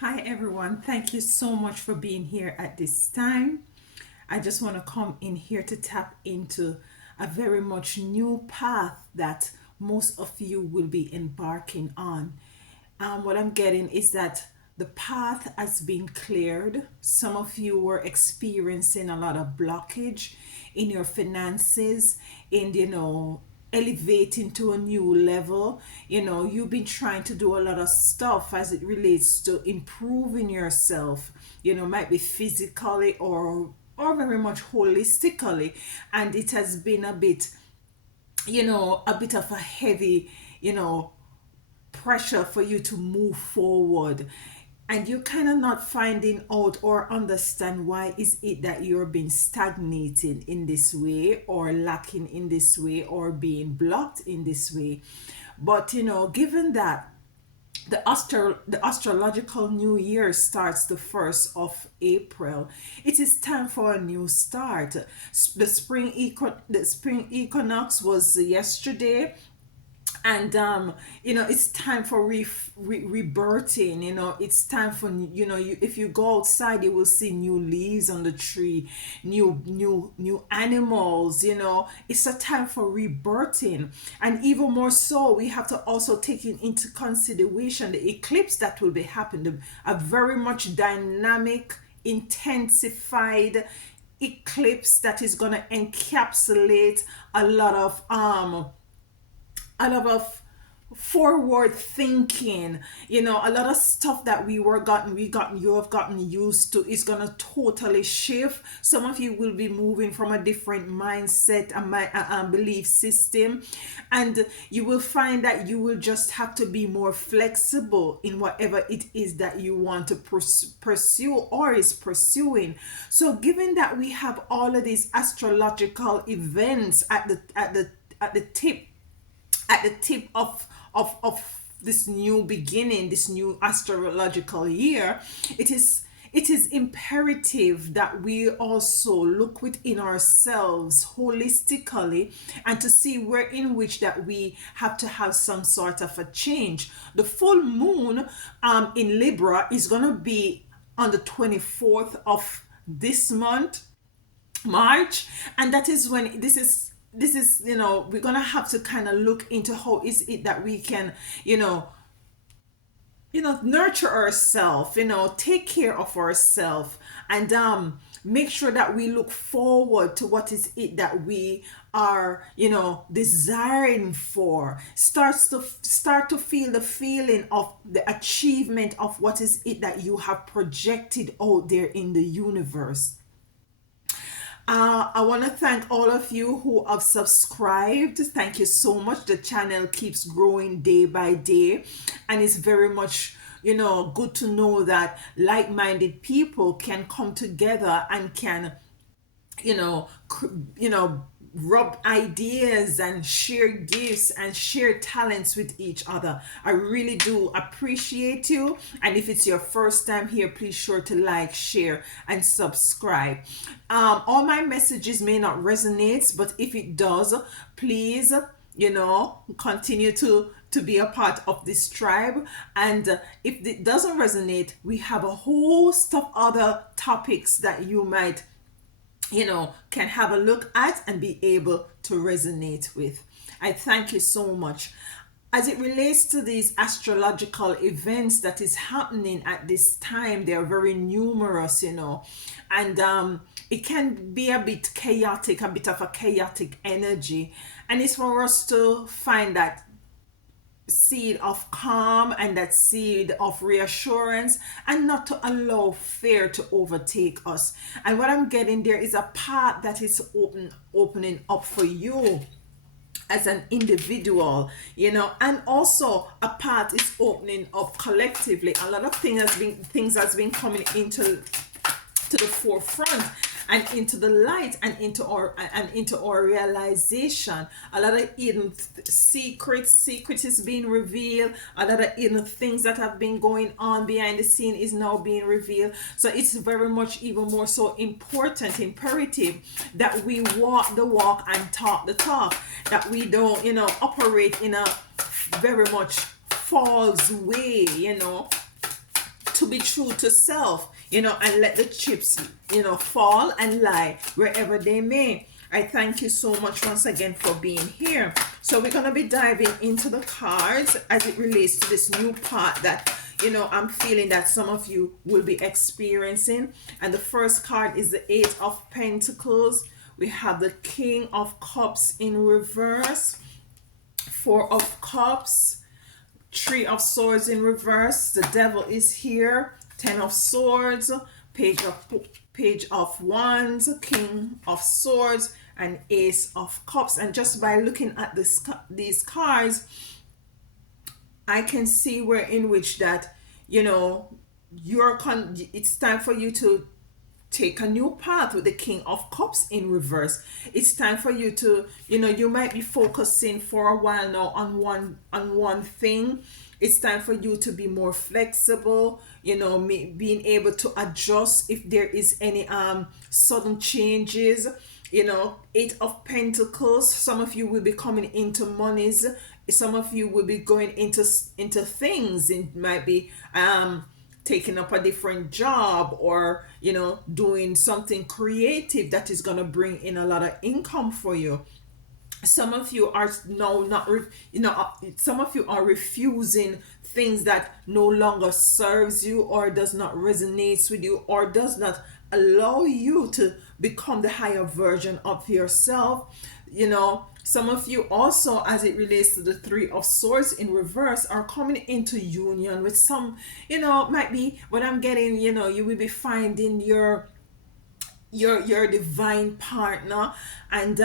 Hi everyone, thank you so much for being here at this time. I just want to come in here to tap into a very much new path that most of you will be embarking on. What I'm getting is that the path has been cleared. Some of you were experiencing a lot of blockage in your finances, in elevating to a new level. You've been trying to do a lot of stuff as it relates to improving yourself, might be physically or very much holistically, and it has been a bit of a heavy, pressure for you to move forward, and you're kind of not finding out or understand why is it that you're being stagnating in this way or lacking in this way or being blocked in this way. But given that the astrological new year starts the 1st of April, it is time for a new start. The spring equinox was yesterday, and it's time for rebirthing. It's time for, if you go outside, you will see new leaves on the tree, new animals. It's a time for rebirthing. And even more so, we have to also take into consideration the eclipse that will be happening, a very much dynamic, intensified eclipse that is going to encapsulate a lot of forward thinking. A lot of stuff that you have gotten used to is gonna totally shift. Some of you will be moving from a different mindset and belief system, and you will find that you will just have to be more flexible in whatever it is that you want to pursue or is pursuing. So given that we have all of these astrological events at the tip of this new beginning, this new astrological year, it is imperative that we also look within ourselves holistically and to see where in which that we have to have some sort of a change. The full moon in Libra is going to be on the 24th of this month, March, and that is when this is we're gonna have to kind of look into how is it that we can nurture ourselves, take care of ourselves, and make sure that we look forward to what is it that we are desiring for. Start to feel the feeling of the achievement of what is it that you have projected out there in the universe. I want to thank all of you who have subscribed. Thank you so much. The channel keeps growing day by day, and it's very much good to know that like-minded people can come together and can you know rub ideas and share gifts and share talents with each other. I really do appreciate you, and if it's your first time here, please sure to like, share, and subscribe. All my messages may not resonate, but if it does, please continue to be a part of this tribe. And if it doesn't resonate, we have a host of other topics that you might can have a look at and be able to resonate with. I thank you so much. As it relates to these astrological events that is happening at this time, they are very numerous, and it can be a bit chaotic, a bit of a chaotic energy, and it's for us to find that seed of calm and that seed of reassurance, and not to allow fear to overtake us. And what I'm getting there is a path that is opening up for you as an individual, and also a path is opening up collectively. A lot of things has been coming into the forefront and into the light and into our realization. A lot of hidden secrets is being revealed. A lot of hidden things that have been going on behind the scene is now being revealed. So it's very much even more so important, imperative, that we walk the walk and talk the talk, that we don't operate in a very much false way, to be true to self, and let the chips, fall and lie wherever they may. I thank you so much once again for being here. So we're going to be diving into the cards as it relates to this new part that, I'm feeling that some of you will be experiencing. And the first card is the Eight of Pentacles. We have the King of Cups in reverse, Four of Cups, Three of Swords in reverse. The Devil is here. Ten of Swords, Page of Wands, King of Swords, and Ace of Cups. And just by looking at these cards, I can see where in which that, it's time for you to take a new path with the King of Cups in reverse. It's time for you to, you might be focusing for a while now on one thing. It's time for you to be more flexible, being able to adjust if there is any sudden changes. Eight of Pentacles, some of you will be coming into monies. Some of you will be going into things. It might be taking up a different job, or doing something creative that is going to bring in a lot of income for you. Some of you are no not some of you are refusing things that no longer serves you, or does not resonate with you, or does not allow you to become the higher version of yourself. Some of you also, as it relates to the Three of Swords in reverse, are coming into union with some, might be what I'm getting, you will be finding your divine partner, and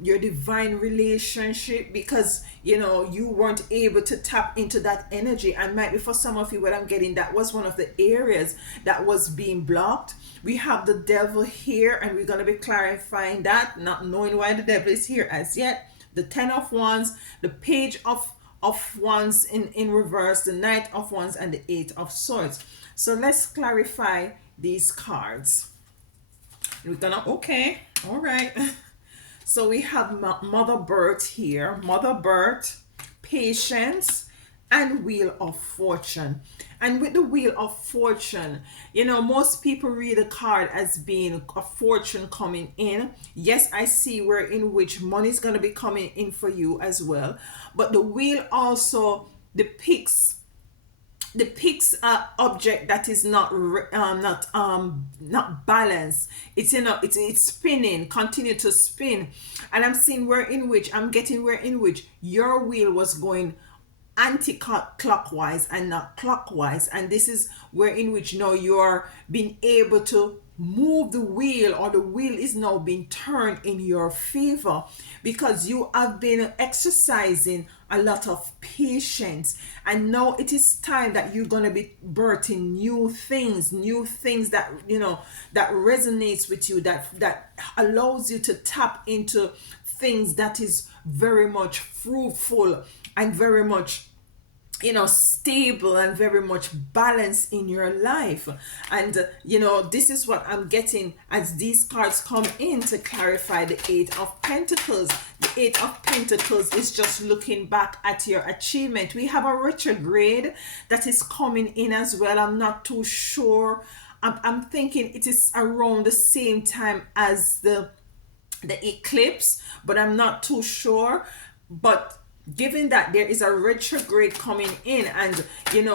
your divine relationship, because you weren't able to tap into that energy. And might be for some of you, what I'm getting, that was one of the areas that was being blocked. We have the Devil here, and we're going to be clarifying that, not knowing why the Devil is here as yet. The Ten of Wands, the Page of Wands in reverse, the Knight of Wands, and the Eight of Swords. So let's clarify these cards. We're gonna, okay, all right. So we have Mother Birth here, Mother Birth, Patience, and Wheel of Fortune. And with the Wheel of Fortune, most people read the card as being a fortune coming in. Yes, I see where in which money is going to be coming in for you as well. But the wheel also depicts object that is not balanced. It's spinning, continue to spin. And I'm seeing where in which your wheel was going anti-clockwise and not clockwise, and this is where in which now you're being able to move the wheel, or the wheel is now being turned in your favor, because you have been exercising a lot of patience, and now it is time that you're going to be birthing new things that that resonates with you, that allows you to tap into things that is very much fruitful and very much stable and very much balanced in your life. And this is what I'm getting as these cards come in to clarify the Eight of Pentacles. The Eight of Pentacles is just looking back at your achievement. We have a retrograde that is coming in as well. I'm not too sure. I'm thinking it is around the same time as the eclipse, but I'm not too sure. But given that there is a retrograde coming in, and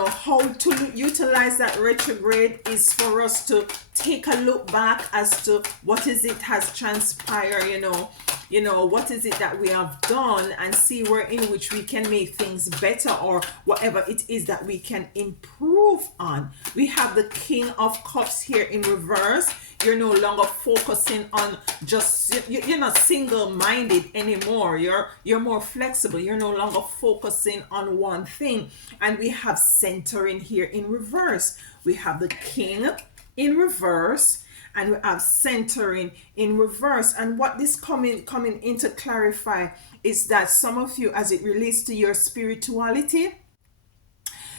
how to utilize that retrograde is for us to take a look back as to what is it has transpired, what is it that we have done, and see where in which we can make things better, or whatever it is that we can improve on. We have the King of Cups here in reverse. You're no longer focusing on just, you're not single-minded anymore. You're more flexible. You're no longer focusing on one thing. And we have centering here in reverse. We have the King in reverse, and we have centering in reverse. And what this coming in to clarify is that some of you, as it relates to your spirituality,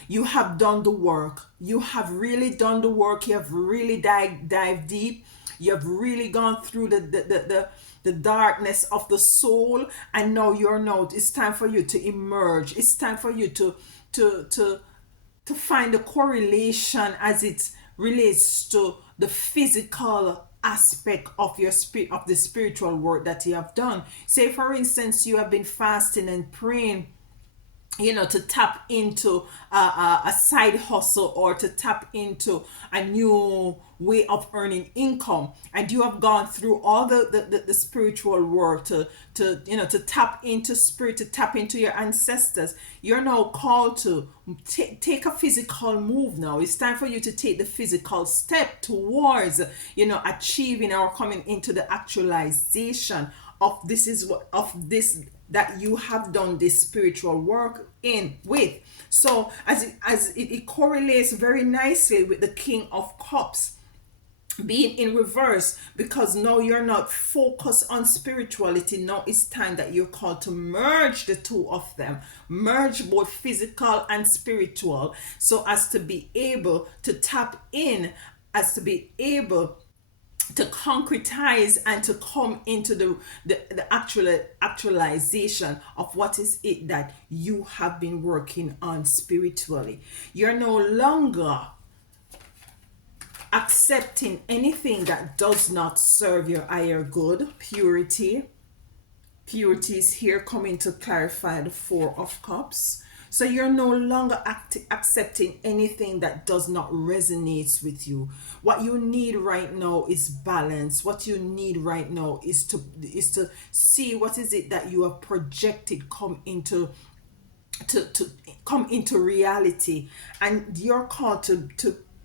you have done the work. You have really done the work. You have really dive deep. You have really gone through the darkness of the soul, and now it's time for you to emerge. It's time for you to to find the correlation as it relates to the physical aspect of your spirit, of the spiritual work that you have done. Say for instance, you have been fasting and praying, to tap into a side hustle, or to tap into a new way of earning income, and you have gone through all the spiritual work to tap into spirit, to tap into your ancestors. You're now called to take a physical move. Now it's time for you to take the physical step towards achieving or coming into the actualization of this that you have done this spiritual work in with. So it correlates very nicely with the King of Cups being in reverse, because now you're not focused on spirituality. Now it's time that you're called to merge the two of them, merge both physical and spiritual, so as to be able to tap in, as to be able to concretize and to come into the actual actualization of what is it that you have been working on spiritually. You're no longer accepting anything that does not serve your higher good. Purity is here coming to clarify the Four of Cups. So you're no longer accepting anything that does not resonate with you. What you need right now is balance. What you need right now is to see what is it that you have projected come into to come into reality. And you're called to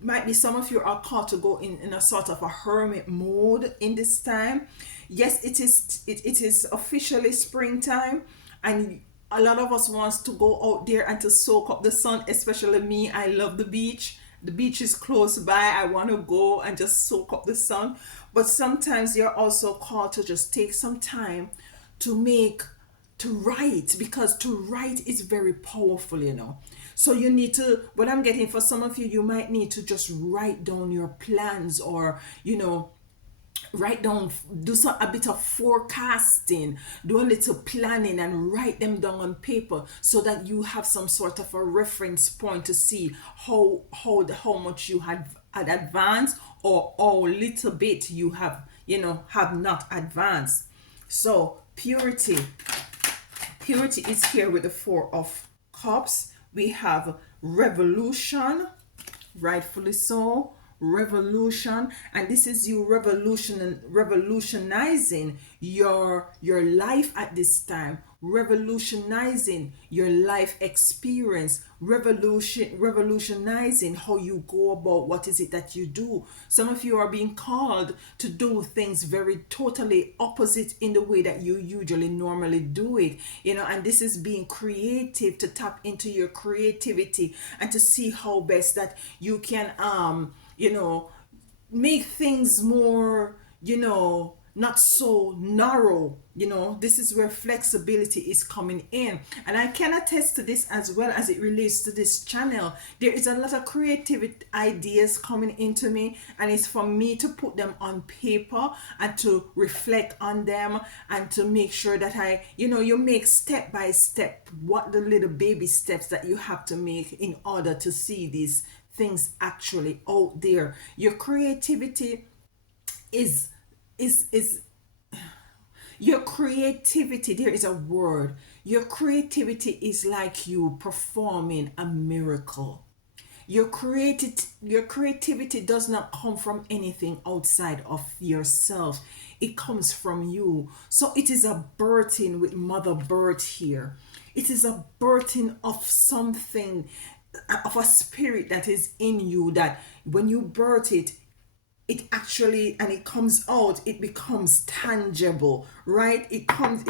might be some of you are called to go in a sort of a hermit mode in this time. Yes, it is officially springtime, and a lot of us wants to go out there and to soak up the sun. Especially me, I love the beach. The beach is close by, I want to go and just soak up the sun. But sometimes you're also called to just take some time to make to write, because to write is very powerful. So you need to, what I'm getting for some of you, you might need to just write down your plans, or write down, do a bit of forecasting, do a little planning, and write them down on paper, so that you have some sort of a reference point to see how much you had advanced, or how little bit you have not advanced. So purity is here with the Four of Cups. We have revolution, rightfully so, revolution, and this is you revolutionizing your life at this time, revolutionizing your life experience, revolutionizing how you go about what is it that you do. Some of you are being called to do things very totally opposite in the way that you usually normally do it, and this is being creative, to tap into your creativity and to see how best that you can make things more, not so narrow. This is where flexibility is coming in, and I can attest to this as well as it relates to this channel. There is a lot of creative ideas coming into me, and it's for me to put them on paper and to reflect on them, and to make sure that you make step by step what the little baby steps that you have to make in order to see these things actually out there. Your creativity is your creativity, there is a word. Your creativity is like you performing a miracle. Your creativity does not come from anything outside of yourself. It comes from you. So it is a birthing with Mother Birth here. It is a birthing of something, of a spirit that is in you, that when you birth it, it actually, and it comes out, it becomes tangible, right? It can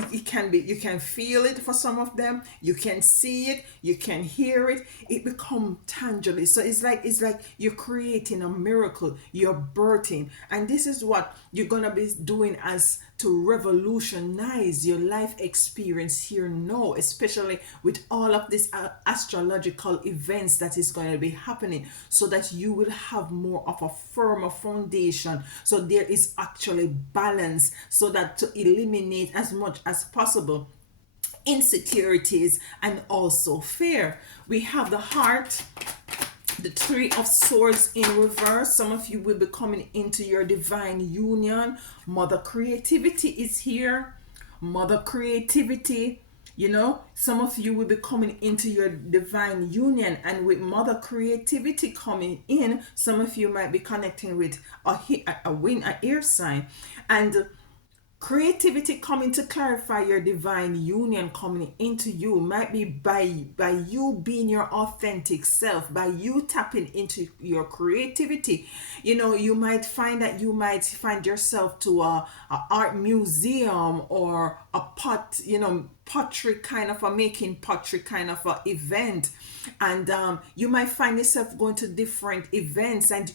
be, you can feel it for some of them, you can see it, you can hear it, it becomes tangible. So it's like you're creating a miracle, you're birthing. And this is what you're gonna be doing, as to revolutionize your life experience here now, especially with all of this astrological events that is going to be happening, so that you will have more of a firmer foundation. So there is actually balance, so that to eliminate as much as possible insecurities and also fear. We have the heart. The Three of Swords in reverse. Some of you will be coming into your divine union. Mother creativity is here. Mother creativity. Some of you will be coming into your divine union, and with mother creativity coming in, some of you might be connecting with a wind, a air sign, and creativity coming to clarify your divine union coming into you might be by you being your authentic self, by you tapping into your creativity. You might find that you might find yourself to a art museum or a pottery kind of a making pottery kind of a event, and you might find yourself going to different events, and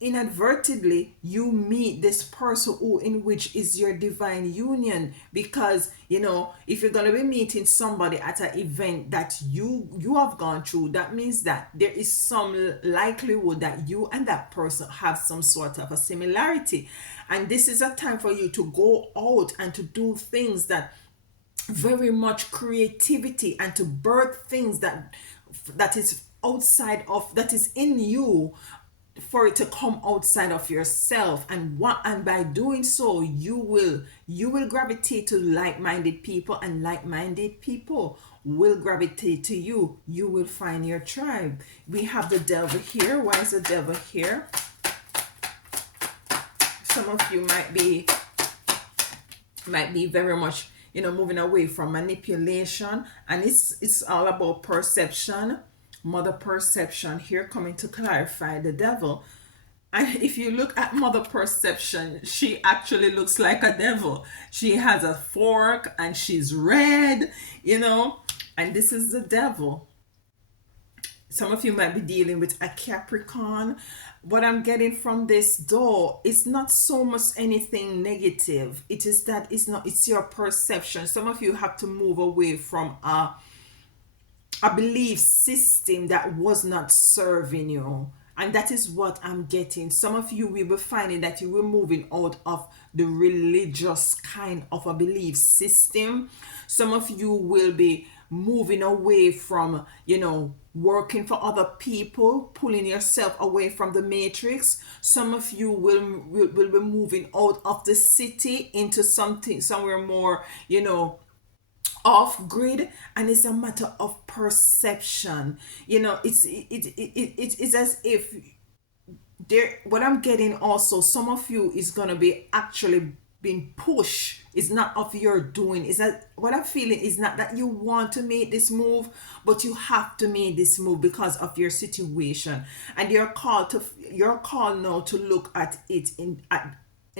inadvertently you meet this person who in which is your divine union, because if you're going to be meeting somebody at an event that you have gone through, that means that there is some likelihood that you and that person have some sort of a similarity, and this is a time for you to go out and to do things that very much creativity, and to birth things that is outside of, that is in you, for it to come outside of yourself. And by doing so, you will gravitate to like-minded people, and like-minded people will gravitate to you. You will find your tribe. We have the devil here. Why is the devil here? Some of you might be very much moving away from manipulation, and it's all about perception. Mother perception here coming to clarify the devil. And if you look at mother perception, she actually looks like a devil. She has a fork and she's red, and this is the devil. Some of you might be dealing with a Capricorn. What I'm getting from this door is not so much anything negative. It is that it's your perception. Some of you have to move away from a belief system that was not serving you. And that is what I'm getting. Some of you will be finding that you were moving out of the religious kind of a belief system. Some of you will be moving away from, working for other people, pulling yourself away from the matrix. Some of you will be moving out of the city into something, somewhere more, off grid, and it's a matter of perception. It's as if there, what I'm getting also, some of you is going to be actually being pushed. It's not of your doing. Is that what I'm feeling? Is not that you want to make this move, but you have to make this move because of your situation, and you're called now to look at it in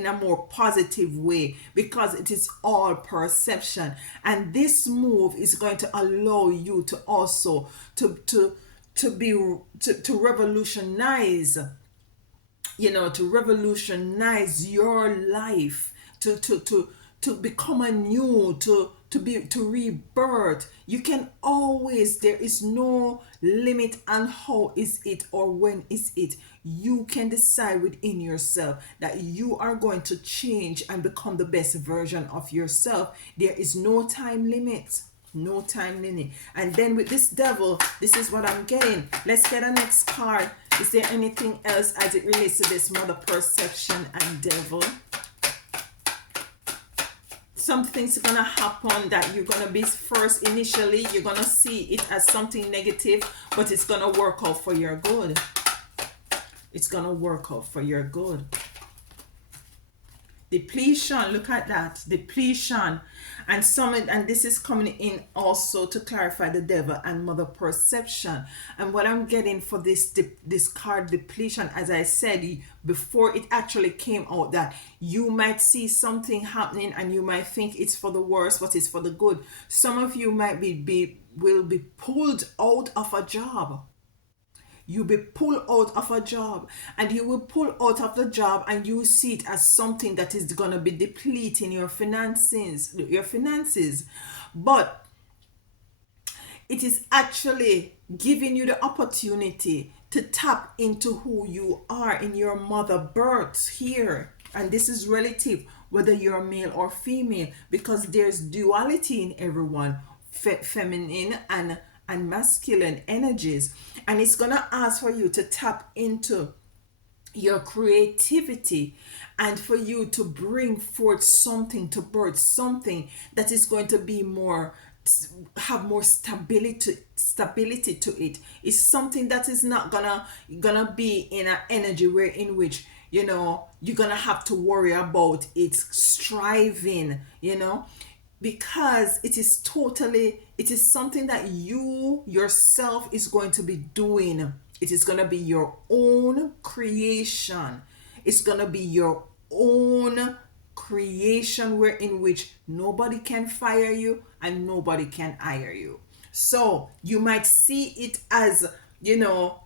a more positive way, because it is all perception, and this move is going to allow you to also to revolutionize, to revolutionize your life, to become a new, to rebirth. You can always, there is no limit on how is it or when is it. You can decide within yourself that you are going to change and become the best version of yourself. There is no time limit. No time limit. And then with this devil, this is what I'm getting. Let's get a next card. Is there anything else as it relates to this mother perception and devil? Something's gonna happen that you're gonna be, first initially you're gonna see it as something negative, but it's gonna work out for your good. It's gonna work out for your good. Depletion, look at that, depletion. And this is coming in also to clarify the devil and mother perception. And what I'm getting for this card, depletion, as I said before it actually came out, that you might see something happening and you might think it's for the worse, but it's for the good. Some of you might will be pulled out of a job. You'll be pulled out of a job, and you will pull out of the job and you see it as something that is going to be depleting your finances. But it is actually giving you the opportunity to tap into who you are in your mother birth here. And this is relative, whether you're male or female, because there's duality in everyone, feminine and masculine energies, and it's going to ask for you to tap into your creativity and for you to bring forth something, to birth something that is going to be more, have more stability to it. It's something that is not gonna be in an energy where in which, you know, you're gonna have to worry about it striving, you know, because it is totally, it is something that you yourself is going to be doing. It is going to be your own creation. It's going to be your own creation, where in which nobody can fire you and nobody can hire you. So you might see it as, you know,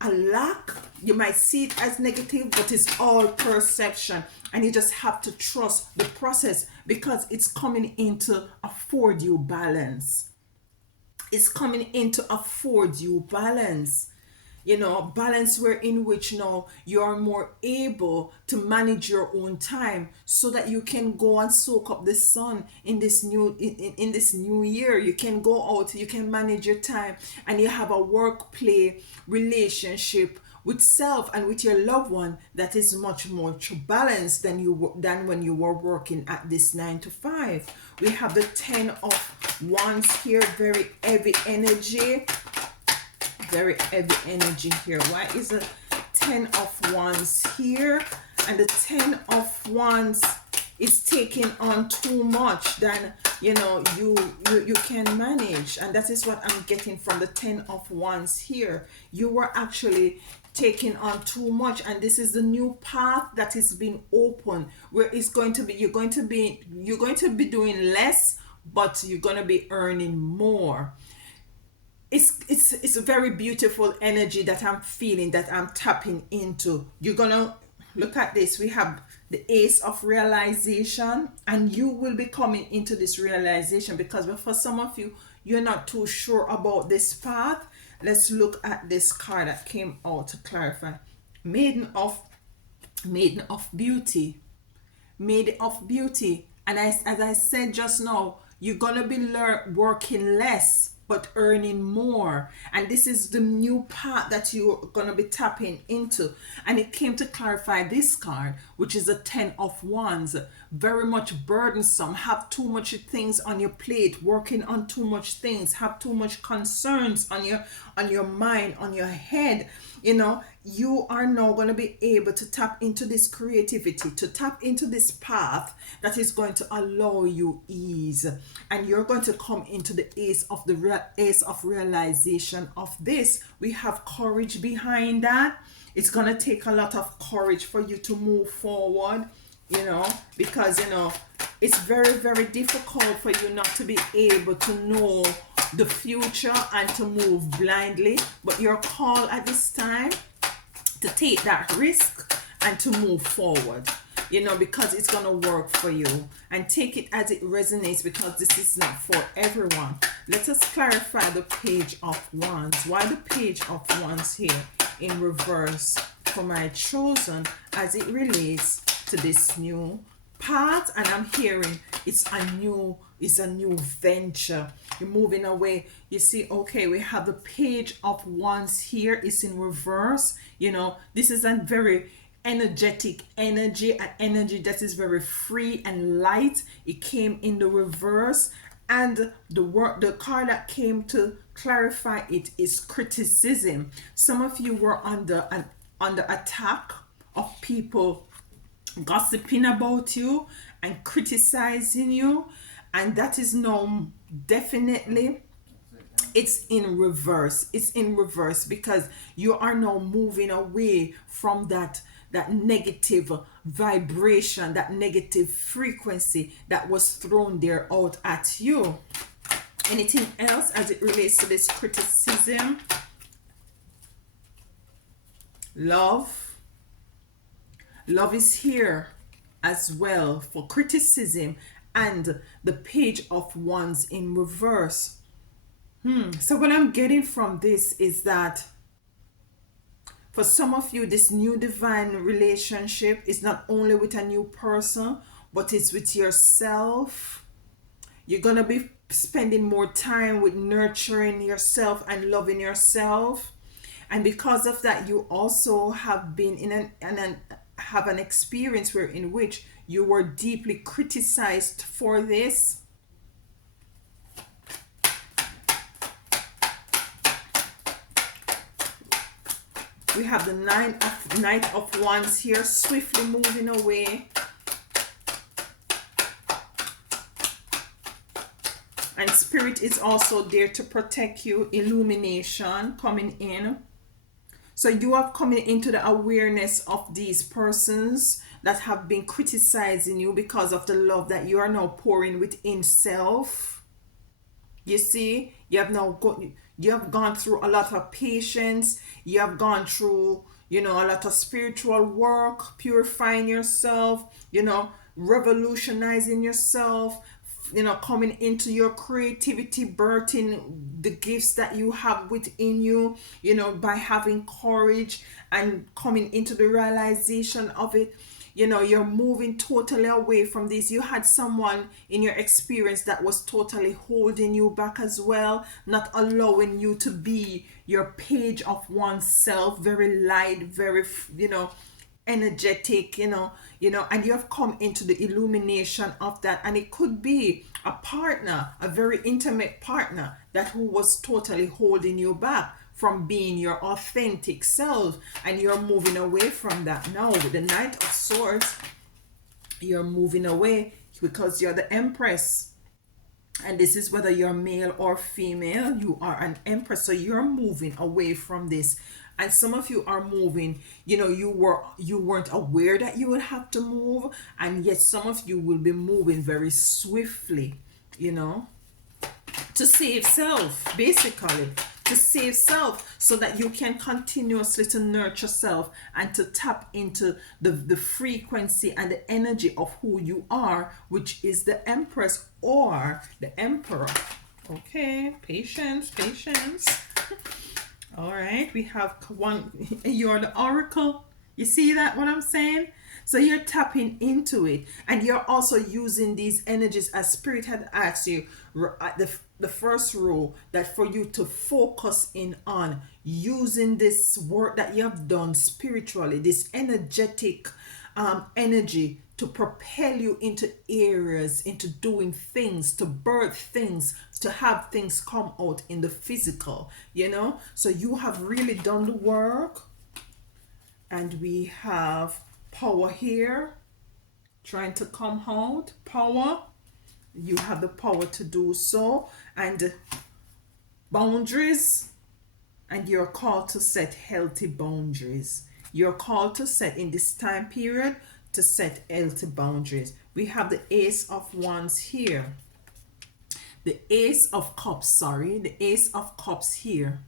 a lack. You might see it as negative, but it's all perception, and you just have to trust the process, because it's coming in to afford you balance. It's coming in to afford you balance, you know, balance where in which now you are more able to manage your own time, so that you can go and soak up the sun in this in this new year. You can go out, you can manage your time, and you have a work play relationship with self and with your loved one that is much more balanced than than when you were working at this 9 to 5. We have the 10 of Wands here, very heavy energy, very heavy energy here. Why is the 10 of Wands here? And the 10 of Wands is taking on too much than, you know, you can manage, and that is what I'm getting from the 10 of Wands here. You were actually taking on too much, and this is the new path that is being open, where it's going to be, you're going to be doing less, but you're going to be earning more. It's a very beautiful energy that I'm feeling, that I'm tapping into. You're gonna look at this. We have the Ace of Realization, and you will be coming into this realization, because for some of you, you're not too sure about this path. Let's look at this card that came out to clarify. Maiden of Beauty. Made of Beauty. And as I said just now, you're gonna be working less but earning more, and this is the new part that you're gonna be tapping into. And it came to clarify this card, which is the 10 of Wands. Very much burdensome, have too much things on your plate, working on too much things, have too much concerns on your mind, on your head. You know, you are now going to be able to tap into this creativity, to tap into this path that is going to allow you ease, and you're going to come into the Ace of Realization of this. We have courage behind that. It's going to take a lot of courage for you to move forward, you know, because, you know, it's very, very difficult for you not to be able to know the future and to move blindly, but you're called at this time to take that risk and to move forward, you know, because it's going to work for you, and take it as it resonates, because this is not for everyone. Let us clarify the Page of Wands. Why the Page of Wands here in reverse for my chosen, as it relates to this new path? And I'm hearing it's a new venture. You're moving away. You see, okay, we have the Page of Wands here. It's in reverse. You know, this is a very energetic energy, an energy that is very free and light. It came in the reverse, and the card that came to clarify it is criticism. Some of you were under attack of people gossiping about you and criticizing you, and that is now definitely, it's in reverse. It's in reverse, because you are now moving away from that negative vibration, that negative frequency that was thrown there out at you. Anything else as it relates to this criticism? Love is here as well for criticism, and the Page of Wands in reverse. So what I'm getting from this is that for some of you, this new divine relationship is not only with a new person, but it's with yourself. You're gonna be spending more time with nurturing yourself and loving yourself. And because of that, you also have been have an experience where in which you were deeply criticized for this. We have the Knight of Wands here, swiftly moving away. And Spirit is also there to protect you. Illumination coming in. So you are coming into the awareness of these persons that have been criticizing you because of the love that you are now pouring within self. You see, you have gone through a lot of patience. You have gone through, a lot of spiritual work, purifying yourself, revolutionizing yourself, coming into your creativity, birthing the gifts that you have within you, by having courage and coming into the realization of it. You're moving totally away from this. You had someone in your experience that was totally holding you back as well, not allowing you to be your page of oneself, very light, very, energetic, and you have come into the illumination of that. And it could be a partner, a very intimate partner, that who was totally holding you back from being your authentic self, and you're moving away from that now. With the Knight of Swords, you're moving away because you're the Empress, and this is whether you're male or female, you are an Empress. So you're moving away from this. And some of you are moving, you weren't aware that you would have to move, and yet some of you will be moving very swiftly, to save self, basically, to save self, so that you can continuously to nurture self and to tap into the frequency and the energy of who you are, which is the Empress or the Emperor. Okay, patience. All right, we have one. You're the Oracle. You see that, what I'm saying? So you're tapping into it, and you're also using these energies as Spirit had asked you at the first rule, that for you to focus in on using this work that you have done spiritually, this energetic energy, to propel you into areas, into doing things, to birth things, to have things come out in the physical, So you have really done the work. And we have power here, trying to come out. Power. You have the power to do so. And boundaries. And you're called to set healthy boundaries. You're called to set in this time period, to set healthy boundaries. We have the Ace of Wands here. The Ace of Cups, the Ace of Cups here.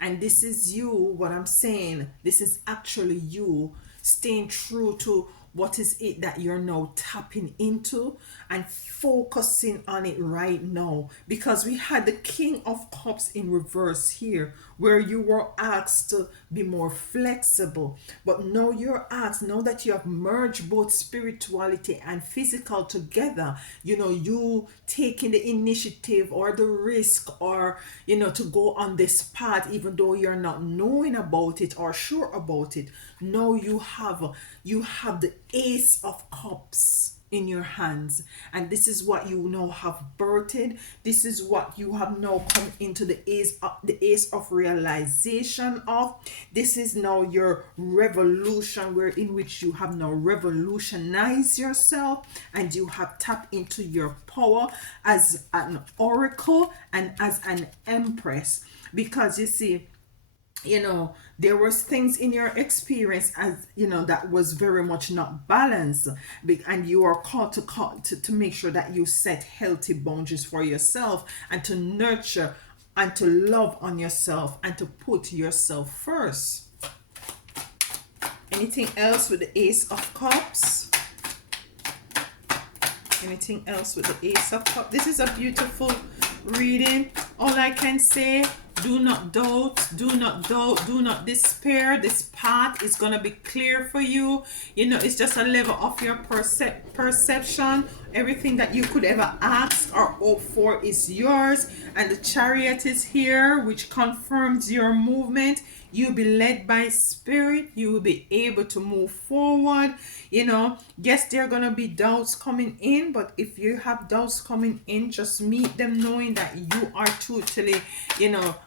And this is you, what I'm saying, this is actually you staying true to what is it that you're now tapping into and focusing on it right now. Because we had the King of Cups in reverse here, where you were asked to be more flexible. But now you're asked, now that you have merged both spirituality and physical together, you taking the initiative or the risk, or, to go on this path, even though you're not knowing about it or sure about it. Now you have the Ace of Cups in your hands, and this is what you now have birthed. This is what you have now come into the Ace of realization of. This is now your revolution, where in which you have now revolutionized yourself, and you have tapped into your power as an oracle and as an empress. Because you see, there was things in your experience, as that was very much not balanced, and you are called to make sure that you set healthy boundaries for yourself, and to nurture and to love on yourself, and to put yourself first. Anything else with the Ace of Cups? Anything else with the Ace of Cups? This is a beautiful reading. All I can say, do not doubt, do not despair. This path is going to be clear for you. It's just a level of your perception Everything that you could ever ask or hope for is yours. And the chariot is here, which confirms your movement. You'll be led by spirit. You will be able to move forward. Yes, there are going to be doubts coming in, but if you have doubts coming in, just meet them knowing that you are totally,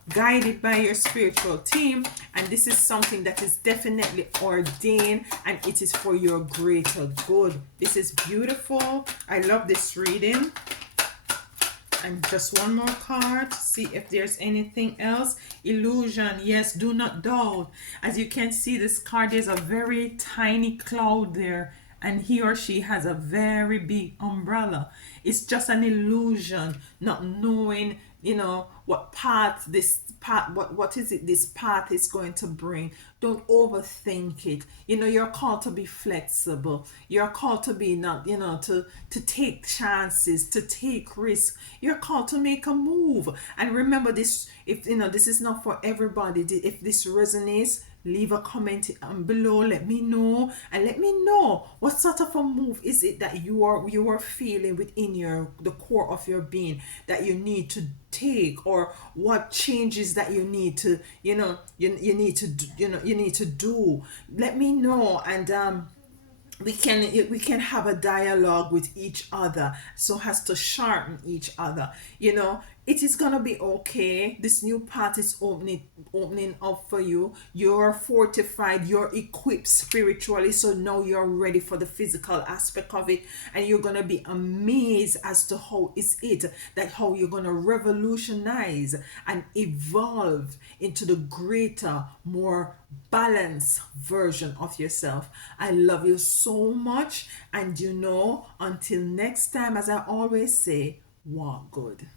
guided by your spiritual team. And this is something that is definitely ordained, and it is for your greater good. This is beautiful. I love this reading. And just one more card to see if there's anything else. Illusion. Yes, do not doubt. As you can see, this card, there's a very tiny cloud there, and he or she has a very big umbrella. It's just an illusion, not knowing, what path this path, what is it this path is going to bring. Don't overthink it. You're called to be flexible. You're called to be not, to take chances, to take risks. You're called to make a move. And remember this, if this is not for everybody. If this resonates, leave a comment below. Let me know, and let me know what sort of a move is it that you are feeling within the core of your being that you need to take, or what changes that you need to you need to do. Let me know, and we can have a dialogue with each other, so as to sharpen each other. It is gonna be okay. This new path is opening up for you. You're fortified, you're equipped spiritually, so now you're ready for the physical aspect of it. And you're gonna be amazed as to how you're gonna revolutionize and evolve into the greater, more balanced version of yourself. I love you so much, and until next time, as I always say, walk good.